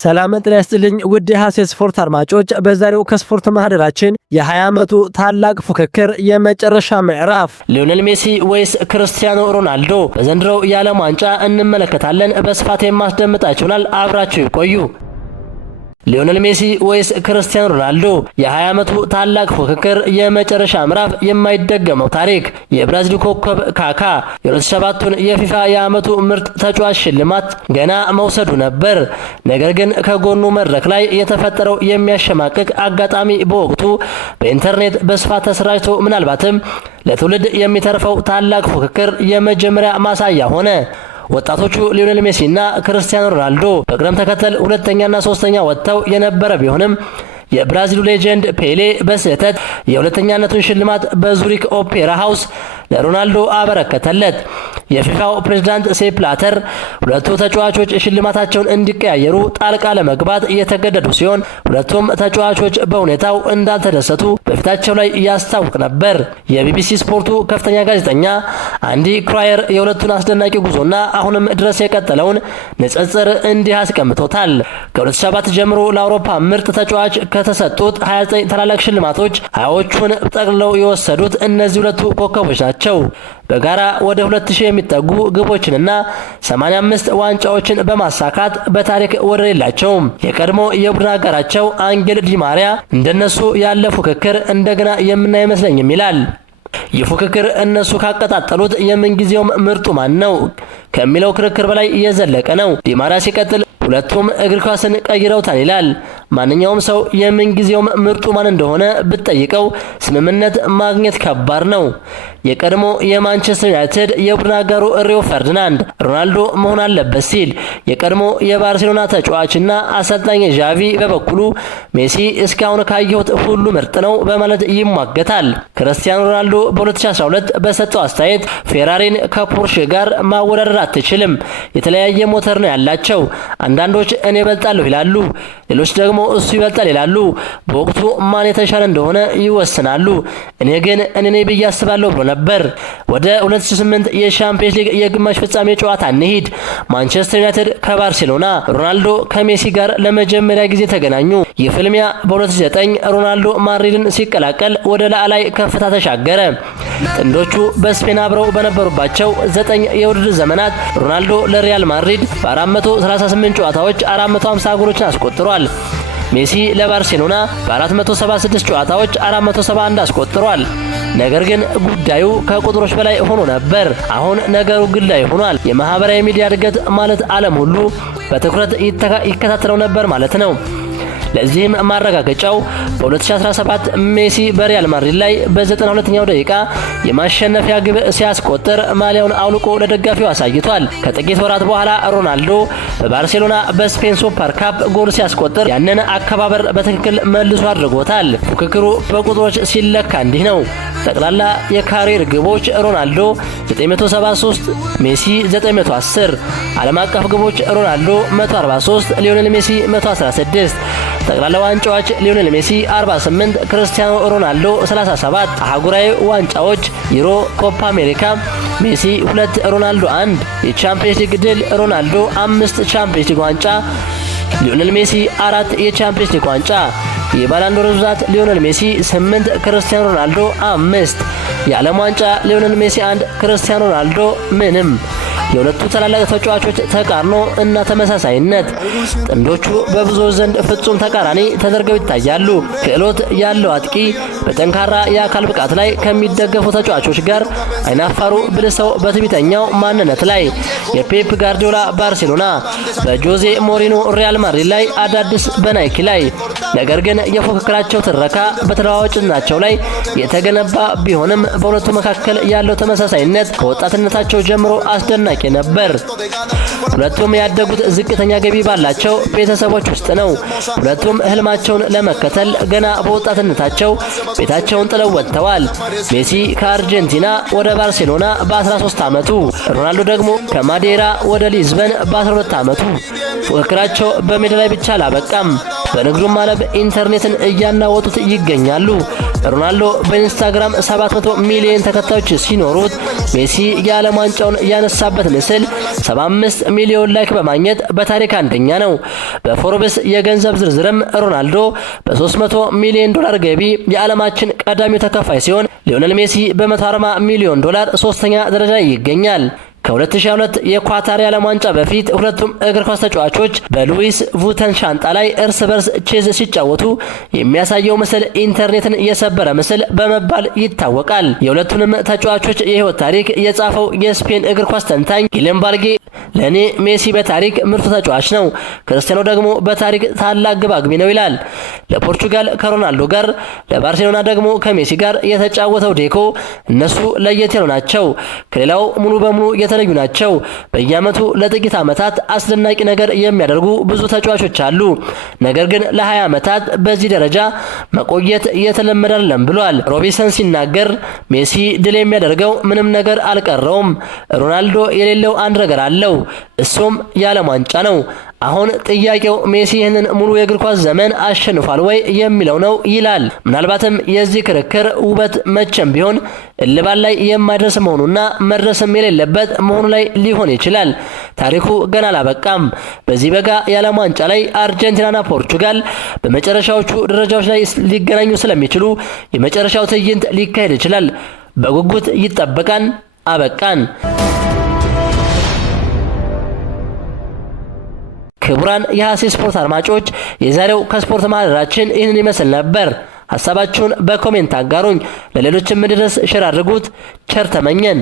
ሰላም ጤና ይስጥልኝ ውድ የሐሴት ስፖርት አድማጮች፣ በዛሬው ከስፖርት ማህደራችን የ20 ዓመቱ ታላቅ ፉክክር የመጨረሻ ምዕራፍ ሊዮኔል ሜሲ ወይስ ክርስቲያኖ ሮናልዶ በዘንድሮው የዓለም ዋንጫ እንመለከታለን። በስፋት የማስደምጣችሁናል። አብራችሁ ይቆዩ። ሊዮኔል ሜሲ ወይስ ክርስቲያኖ ሮናልዶ? የ20 ዓመቱ ታላቅ ፉክክር የመጨረሻ ምዕራፍ የማይደገመው ታሪክ። የብራዚል ኮከብ ካካ የ2007ቱን የፊፋ የዓመቱ ምርጥ ተጫዋች ሽልማት ገና መውሰዱ ነበር። ነገር ግን ከጎኑ መድረክ ላይ የተፈጠረው የሚያሸማቅቅ አጋጣሚ በወቅቱ በኢንተርኔት በስፋት ተሰራጭቶ ምናልባትም ለትውልድ የሚተርፈው ታላቅ ፉክክር የመጀመሪያ ማሳያ ሆነ። ወጣቶቹ ሊዮኔል ሜሲ እና ክርስቲያኖ ሮናልዶ በቅደም ተከተል ሁለተኛና ሶስተኛ ወጥተው የነበረ ቢሆንም የብራዚሉ ሌጀንድ ፔሌ በስህተት የሁለተኛነቱን ሽልማት በዙሪክ ኦፔራ ሃውስ ለሮናልዶ አበረከተለት። የፊፋው ፕሬዝዳንት ሴፕ ብላተር ሁለቱ ተጫዋቾች ሽልማታቸውን እንዲቀያየሩ ጣልቃ ለመግባት የተገደዱ ሲሆን ሁለቱም ተጫዋቾች በሁኔታው እንዳልተደሰቱ በፊታቸው ላይ ያስታውቅ ነበር። የቢቢሲ ስፖርቱ ከፍተኛ ጋዜጠኛ አንዲ ክራየር የሁለቱን አስደናቂ ጉዞና አሁንም ድረስ የቀጠለውን ንጽጽር እንዲህ አስቀምጦታል። ከ2007 ጀምሮ ለአውሮፓ ምርጥ ተጫዋች ከተሰጡት 29 ታላላቅ ሽልማቶች 20ዎቹን ጠቅልለው የወሰዱት እነዚህ ሁለቱ ኮከቦች ናቸው። በጋራ ወደ 2000 የሚጠጉ ግቦችንና 85 ዋንጫዎችን በማሳካት በታሪክ ወደር የላቸውም። የቀድሞ የቡድን አጋራቸው አንጌል ዲ ማሪያ እንደነሱ ያለ ፉክክር እንደገና የምናይ አይመስለኝም ይላል። ይህ ፉክክር እነሱ ካቀጣጠሉት የምንጊዜውም ምርጡ ማን ነው ከሚለው ክርክር በላይ የዘለቀ ነው። ዲ ማሪያ ሲቀጥል ሁለቱም እግር ኳስን ቀይረውታል ይላል። ማንኛውም ሰው የምንጊዜውም ምርጡ ማን እንደሆነ ብትጠይቀው ስምምነት ማግኘት ከባድ ነው። የቀድሞ የማንቸስተር ዩናይትድ የቡድን አጋሩ ሪዮ ፈርዲናንድ ሮናልዶ መሆን አለበት ሲል፣ የቀድሞ የባርሴሎና ተጫዋችና አሰልጣኝ ዣቪ በበኩሉ ሜሲ እስካሁን ካየሁት ሁሉ ምርጥ ነው በማለት ይሟገታል። ክርስቲያኖ ሮናልዶ በ2012 በሰጠው አስተያየት ፌራሪን ከፖርሼ ጋር ማወዳደር አትችልም፣ የተለያየ ሞተር ነው ያላቸው። አንዳንዶች እኔ እበልጣለሁ ይላሉ፣ ሌሎች ደግሞ እሱ ይበልጣል ይላሉ። በወቅቱ ማን የተሻለ እንደሆነ ይወስናሉ። እኔ ግን እኔ ነኝ ብዬ አስባለሁ ብሎ ነበር። ወደ 2008 የሻምፒየንስ ሊግ የግማሽ ፍጻሜ ጨዋታ እንሂድ። ማንቸስተር ዩናይትድ ከባርሴሎና፣ ሮናልዶ ከሜሲ ጋር ለመጀመሪያ ጊዜ ተገናኙ። ይህ ፍልሚያ በ2009 ሮናልዶ ማድሪድን ሲቀላቀል ወደ ላዕላይ ከፍታ ተሻገረ። ጥንዶቹ በስፔን አብረው በነበሩባቸው 9 የውድድር ዘመናት ሮናልዶ ለሪያል ማድሪድ በ438 ጨዋታዎች 450 ጎሎችን አስቆጥሯል። ሜሲ ለባርሴሎና በ476 ጨዋታዎች 471 አስቆጥሯል። ነገር ግን ጉዳዩ ከቁጥሮች በላይ ሆኖ ነበር። አሁን ነገሩ ግላዊ ሆኗል። የማህበራዊ ሚዲያ እድገት ማለት ዓለም ሁሉ በትኩረት ይከታተለው ነበር ማለት ነው። ለዚህም ማረጋገጫው በ2017 ሜሲ በሪያል ማድሪድ ላይ በ92ኛው ደቂቃ የማሸነፊያ ግብ ሲያስቆጥር ማሊያውን አውልቆ ለደጋፊው አሳይቷል። ከጥቂት ወራት በኋላ ሮናልዶ በባርሴሎና በስፔን ሱፐር ካፕ ጎል ሲያስቆጥር ያንን አከባበር በትክክል መልሶ አድርጎታል። ፉክክሩ በቁጥሮች ሲለካ እንዲህ ነው። ጠቅላላ የካሪር ግቦች ሮናልዶ 973፣ ሜሲ 910። ዓለም አቀፍ ግቦች ሮናልዶ 143፣ ሊዮኔል ሜሲ 116። ጠቅላላ ዋንጫዎች ሊዮኔል ሜሲ 48፣ ክርስቲያኖ ሮናልዶ 37። አህጉራዊ ዋንጫዎች ዩሮ፣ ኮፓ አሜሪካ ሜሲ 2፣ ሮናልዶ 1። የቻምፒየንስ ሊግ ድል ሮናልዶ 5 ቻምፒየንስ ሊግ ዋንጫ፣ ሊዮኔል ሜሲ 4 የቻምፒየንስ ሊግ ዋንጫ። የባላንዶር ብዛት ሊዮኔል ሜሲ 8፣ ክርስቲያኖ ሮናልዶ 5። የዓለም ዋንጫ ሊዮኔል ሜሲ 1፣ ክርስቲያኖ ሮናልዶ ምንም። የሁለቱ ታላላቅ ተጫዋቾች ተቃርኖ እና ተመሳሳይነት ጥንዶቹ በብዙዎች ዘንድ ፍጹም ተቃራኒ ተደርገው ይታያሉ። ክህሎት ያለው አጥቂ በጠንካራ የአካል ብቃት ላይ ከሚደገፉ ተጫዋቾች ጋር፣ አይናፋሩ ብልህ ሰው በትዕቢተኛው ማንነት ላይ። የፔፕ ጋርዲዮላ ባርሴሎና፣ በጆዜ ሞሪኖ ሪያል ማድሪድ ላይ፣ አዳዲስ በናይኪ ላይ። ነገር ግን የፉክክራቸው ትረካ በተለዋዋጭነታቸው ላይ የተገነባ ቢሆንም በሁለቱ መካከል ያለው ተመሳሳይነት ከወጣትነታቸው ጀምሮ አስደናቂ ነበር። ሁለቱም ያደጉት ዝቅተኛ ገቢ ባላቸው ቤተሰቦች ውስጥ ነው። ሁለቱም ህልማቸውን ለመከተል ገና በወጣትነታቸው ቤታቸውን ጥለው ወጥተዋል። ሜሲ ከአርጀንቲና ወደ ባርሴሎና በ13 ዓመቱ፣ ሮናልዶ ደግሞ ከማዴራ ወደ ሊዝበን በ12 ዓመቱ። ፉክክራቸው በሜዳ ላይ ብቻ አላበቃም። በንግዱም ዓለም ኢንተርኔትን እያናወጡት ይገኛሉ። ሮናልዶ በኢንስታግራም 700 ሚሊዮን ተከታዮች ሲኖሩት ሜሲ የዓለም ዋንጫውን ያነሳበት ምስል 75 ሚሊዮን ላይክ በማግኘት በታሪክ አንደኛ ነው። በፎርብስ የገንዘብ ዝርዝርም ሮናልዶ በ300 ሚሊዮን ዶላር ገቢ የዓለማችን ቀዳሚው ተከፋይ ሲሆን ሊዮኔል ሜሲ በ140 ሚሊዮን ዶላር ሶስተኛ ደረጃ ይገኛል። ከ2002 የኳታር የዓለም ዋንጫ በፊት ሁለቱም እግር ኳስ ተጫዋቾች በሉዊስ ቡተን ሻንጣ ላይ እርስ በርስ ቼዝ ሲጫወቱ የሚያሳየው ምስል ኢንተርኔትን የሰበረ ምስል በመባል ይታወቃል። የሁለቱንም ተጫዋቾች የህይወት ታሪክ የጻፈው የስፔን እግር ኳስ ተንታኝ ጊሌም ባልጌ ለኔ ሜሲ በታሪክ ምርጡ ተጫዋች ነው፣ ክርስቲያኖ ደግሞ በታሪክ ታላቅ ግብ አግቢ ነው ይላል። ለፖርቹጋል ከሮናልዶ ጋር፣ ለባርሴሎና ደግሞ ከሜሲ ጋር የተጫወተው ዴኮ እነሱ ለየት ያሉ ናቸው፣ ከሌላው ሙሉ በሙሉ የተለዩ ናቸው። በየዓመቱ ለጥቂት ዓመታት አስደናቂ ነገር የሚያደርጉ ብዙ ተጫዋቾች አሉ፣ ነገር ግን ለ20 ዓመታት በዚህ ደረጃ መቆየት የተለመደ አይደለም ብሏል። ሮቢንሰን ሲናገር ሜሲ ድል የሚያደርገው ምንም ነገር አልቀረውም፣ ሮናልዶ የሌለው አንድ ነገር አለው፣ እሱም የዓለም ዋንጫ ነው። አሁን ጥያቄው ሜሲ ይህንን ሙሉ የእግር ኳስ ዘመን አሸንፏል ወይ የሚለው ነው ይላል። ምናልባትም የዚህ ክርክር ውበት መቼም ቢሆን እልባት ላይ የማይደርስ መሆኑና መድረስም የሌለበት መሆኑ ላይ ሊሆን ይችላል። ታሪኩ ገና አላበቃም። በዚህ በጋ የዓለም ዋንጫ ላይ አርጀንቲናና ፖርቹጋል በመጨረሻዎቹ ደረጃዎች ላይ ሊገናኙ ስለሚችሉ የመጨረሻው ትዕይንት ሊካሄድ ይችላል። በጉጉት ይጠበቃል። አበቃን። ክቡራን የሐሴት ስፖርት አድማጮች የዛሬው ከስፖርት ማህደራችን ይህንን ይመስል ነበር። ሐሳባችሁን በኮሜንት አጋሩኝ። ለሌሎችም እንዲደርስ ሼር አድርጉት። ቸር ተመኘን።